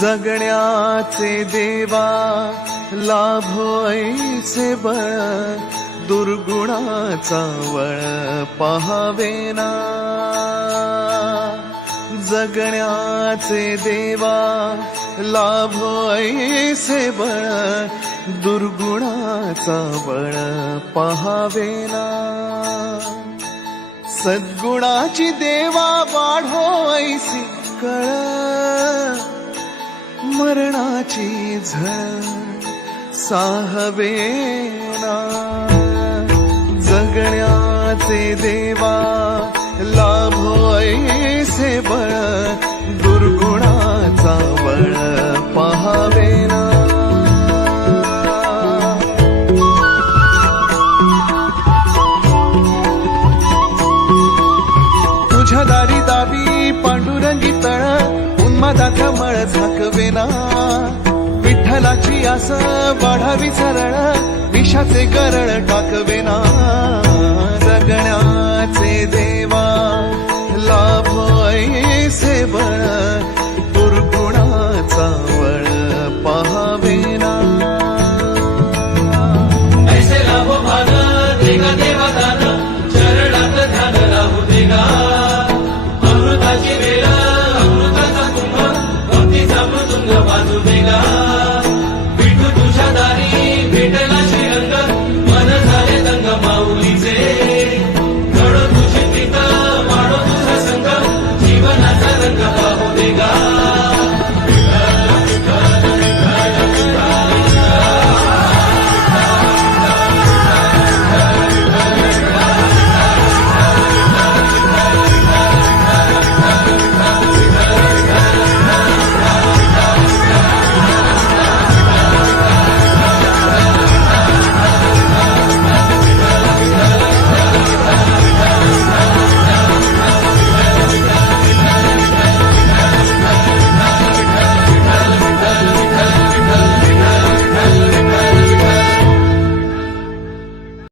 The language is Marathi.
जगण्याचे देवा लाभो ऐसे बळ, दुर्गुणाचा वळ पहावेना. जगण्याचे देवा लाभो ऐसे बळ, दुर्गुणाचा बळ पहावेना. सद्गुणाची देवा वाढो ऐसी कळ, मरणाची झळ साहवेना. जगण्याचे देवा लाभो ऐसे बळ, दुर्गुणाचा बळ पहावेना. तुझ्या दारी दावी पांडुरंगी तळ, उन्मादाचा मळ झाकवेना. विठ्ठलाची आस वाढावी सरळ, विषाचे गरळ टाकवेना.